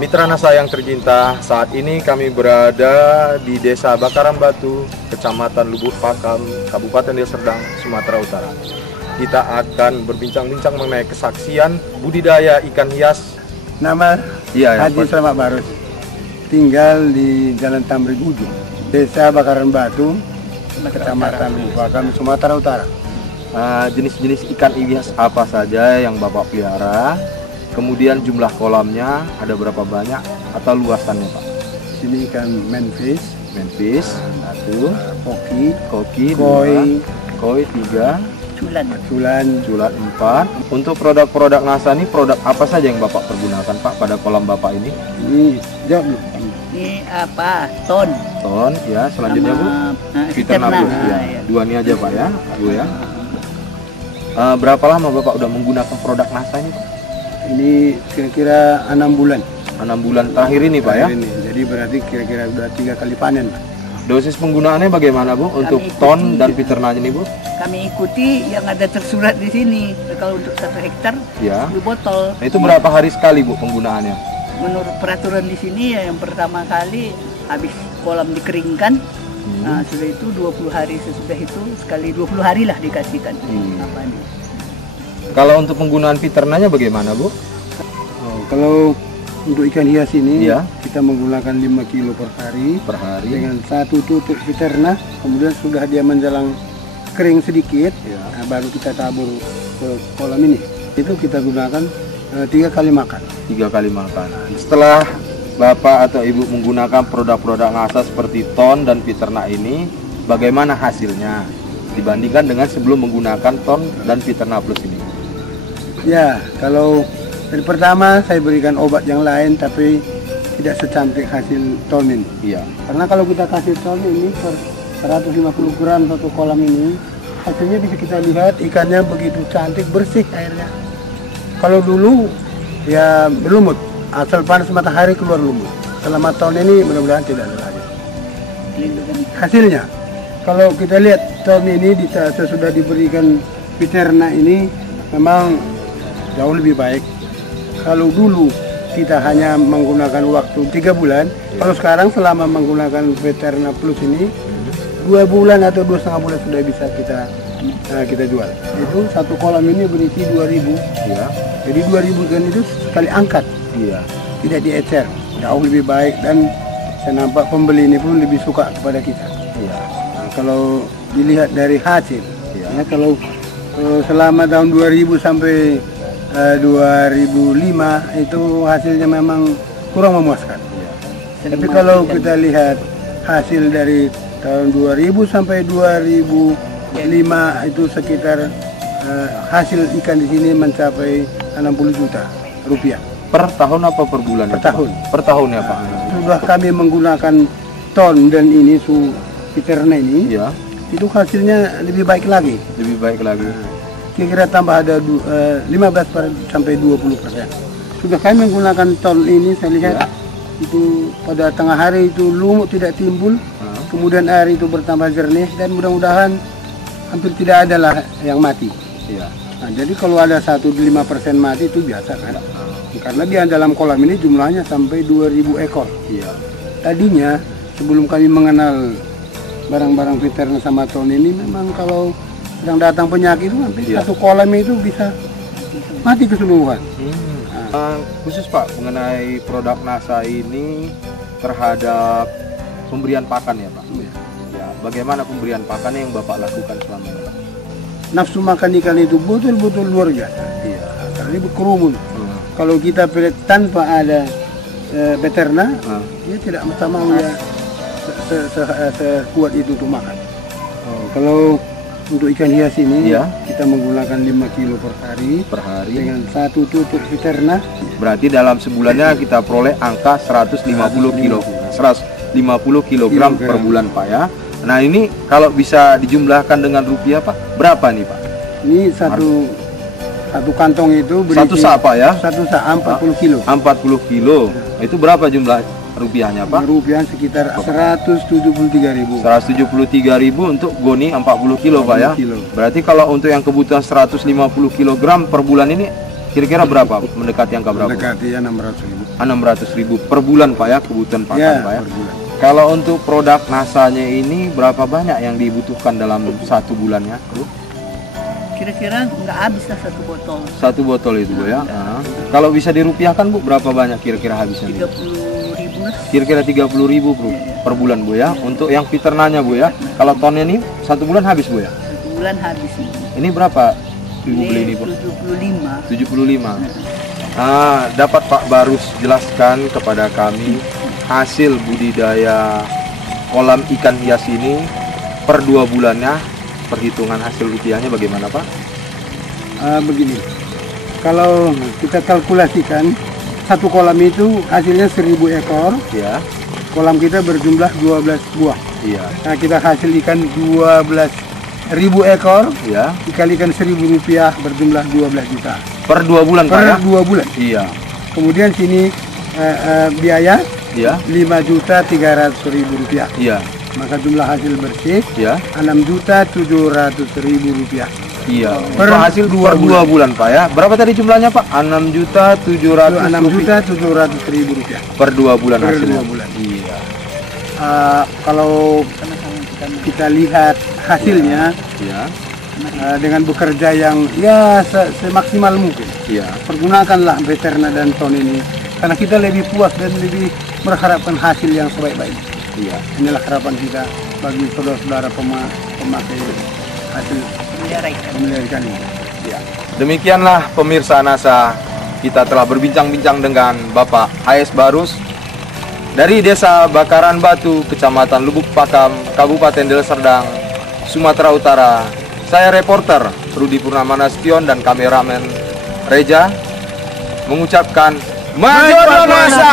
Mitra NASA yang tercinta, saat ini kami berada di Desa Bakaran Batu, Kecamatan Lubuk Pakam, Kabupaten Deli Serdang, Sumatera Utara. Kita akan berbincang-bincang mengenai kesaksian budidaya ikan hias. Nama Haji Selamat Barus, tinggal di Jalan Tamrin Ujung, Desa Bakaran Batu, Kecamatan Lubuk Pakam, Sumatera Utara. Jenis-jenis ikan hias apa saja yang Bapak pelihara? Kemudian jumlah kolamnya ada berapa banyak atau luasannya, Pak? Ini ikan manfish, satu, koki, koi 3, culat 4. Untuk produk-produk NASA ini produk apa saja yang Bapak pergunakan, Pak, pada kolam Bapak ini? Ini jawab dulu. Ini apa? Ton ya. Selanjutnya Bu, Fiterna Bu. Ya. Dua ini aja Pak ya, Bu ya. Berapa lama Bapak udah menggunakan produk NASA ini, Pak? Ini kira-kira 6 bulan. 6 bulan terakhir ini Pak ya? Ini. Jadi berarti kira-kira udah 3 kali panen, Pak. Dosis penggunaannya bagaimana Bu untuk ton dan Fiternanya ini Bu? Kami ikuti yang ada tersurat di sini. Kalau untuk 1 hektar, ya, 10 botol. Nah, itu berapa hari sekali Bu penggunaannya? Menurut peraturan di sini ya, yang pertama kali habis kolam dikeringkan, nah, sudah itu 20 hari sesudah itu sekali 20 hari lah dikasihkan. Kalau untuk penggunaan Fiternanya bagaimana Bu? Kalau untuk ikan hias ini ya, kita menggunakan 5 kilo per hari dengan 1 tutup Fiterna. Kemudian sudah dia menjelang kering sedikit, nah, baru kita tabur ke kolam ini. Itu kita gunakan 3 kali makan. 3 kali makan. Setelah Bapak atau Ibu menggunakan produk-produk NASA seperti ton dan Fiterna ini, bagaimana hasilnya dibandingkan dengan sebelum menggunakan ton dan Fiterna Plus ini? Ya, kalau dari pertama saya berikan obat yang lain tapi tidak secantik hasil ton ini. Iya. Karena kalau kita kasih ton ini per 150 gram satu kolam ini, hasilnya bisa kita lihat ikannya begitu cantik, bersih airnya. Kalau dulu ya berlumut, asal panas matahari keluar lumut. Selama tahun ini mudah-mudahan tidak ada lagi. Hasilnya, kalau kita lihat tahun ini sudah diberikan Fiterna ini memang jauh lebih baik. Kalau dulu kita hanya menggunakan waktu 3 bulan, kalau sekarang selama menggunakan Fiterna Plus ini 2 bulan atau 2,5 bulan sudah bisa kita jual. Itu satu kolam ini berisi 2.000. Ya. Jadi 2.000 ikan itu sekali angkat. Iya. Tidak diecer. Jauh lebih baik dan saya nampak pembeli ini pun lebih suka kepada kita. Iya. Nah, kalau dilihat dari hasil, ya, kalau selama tahun 2000 sampai 2005 itu hasilnya memang kurang memuaskan. Tapi kalau kita lihat hasil dari tahun 2000 sampai 2005 itu sekitar hasil ikan di sini mencapai 60 juta rupiah. Per tahun apa per bulan? Per tahun. Per tahun ya Pak. Sudah kami menggunakan ton dan ini Fiterna ini, ya, itu hasilnya lebih baik lagi. Lebih baik lagi. Kira-kira tambah ada 15 sampai 20%. Sudah kami menggunakan ton ini, saya lihat itu pada tengah hari itu lumut tidak timbul, kemudian air itu bertambah jernih dan mudah-mudahan hampir tidak ada lah yang mati. Ya. Nah, jadi kalau ada 1-5% mati itu biasa kan? Karena di dalam kolam ini jumlahnya sampai 2.000 ekor. Iya. Tadinya sebelum kami mengenal barang-barang Fiterna sama ton ini, memang kalau sedang datang penyakit itu hampir satu kolam itu bisa mati keseluruhan. Khusus Pak mengenai produk NASA ini terhadap pemberian pakan ya Pak. Ya, bagaimana pemberian pakan yang Bapak lakukan selama ini? Nafsu makan ikan itu betul-betul luar biasa. Iya. Karena ini berkerumun. Kalau kita pilih tanpa ada Fiterna, dia tidak mau ya sekuat itu untuk makan. Kalau untuk ikan hias ini kita menggunakan 5 kilo per hari dengan 1 tutup Fiterna. Berarti dalam sebulannya kita peroleh angka 150 kilogram per bulan Pak ya. Nah ini kalau bisa dijumlahkan dengan rupiah Pak, berapa nih Pak? Ini satu kantong itu berisi satu sak Pak ya? Satu sak 40 kilo. 40 kilo. Itu berapa jumlah rupiahnya Pak? Rupiah sekitar 173.000. 173.000 untuk goni 40 kilo Pak ya? Berarti kalau untuk yang kebutuhan 150 kg per bulan ini kira-kira berapa? Mendekati angka berapa? Mendekati ya 600.000. 600.000 per bulan Pak ya, kebutuhan pakan Ya, Pak ya. per bulan. Kalau untuk produk nasanya ini berapa banyak yang dibutuhkan dalam 1 bulannya, Bu? Kira-kira nggak habis lah 1 botol. 1 botol itu Bu ya. Kalau bisa dirupiahkan Bu, berapa banyak kira-kira habisnya? 30.000 lah. Kira-kira 30.000 per bulan Bu ya. Untuk yang piternanya Bu ya. Kalau tonnya nih 1 bulan habis Bu ya. 1 bulan habis ini. Ini berapa Ibu beli ini Bu? 75. 75. Dapat Pak Barus jelaskan kepada kami hasil budidaya kolam ikan hias ini per 2 bulannya, perhitungan hasil rupiahnya bagaimana Pak? Begini, kalau kita kalkulasikan 1 kolam itu hasilnya 1.000 ekor, Ya, kolam kita berjumlah 12 buah. iya, Nah, kita hasil ikan 12.000 ekor, iya. dikalikan 1.000 rupiah berjumlah 12 juta. Per 2 bulan Pak ya? Per 2 bulan. Iya, Kemudian sini biaya iya, 5.300.000 rupiah. iya, Maka jumlah hasil bersih iya, 6.700.000 rupiah. iya. Per Untuk hasil dua per 2 bulan Pak ya. Berapa tadi jumlahnya Pak? 6.700.000 6.700.000 rupiah. per 2 bulan Per hasilnya. 2 bulan. Iya, Kalau kita lihat hasilnya iya, dengan bekerja yang ya semaksimal mungkin, iya. pergunakanlah Veterna dan Ton ini karena kita lebih puas dan lebih mengharapkan hasil yang sebaik-baiknya. Iya. Inilah harapan kita bagi saudara-saudara pemakai hasil Melihara ikan. memelihara ikan ini. Ya. Demikianlah pemirsa NASA, kita telah berbincang-bincang dengan Bapak HS Barus dari Desa Bakaran Batu, Kecamatan Lubuk Pakam, Kabupaten Deli Serdang, Sumatera Utara. Saya reporter Rudi Purnama Nasution dan kameramen Reja mengucapkan Maju NASA!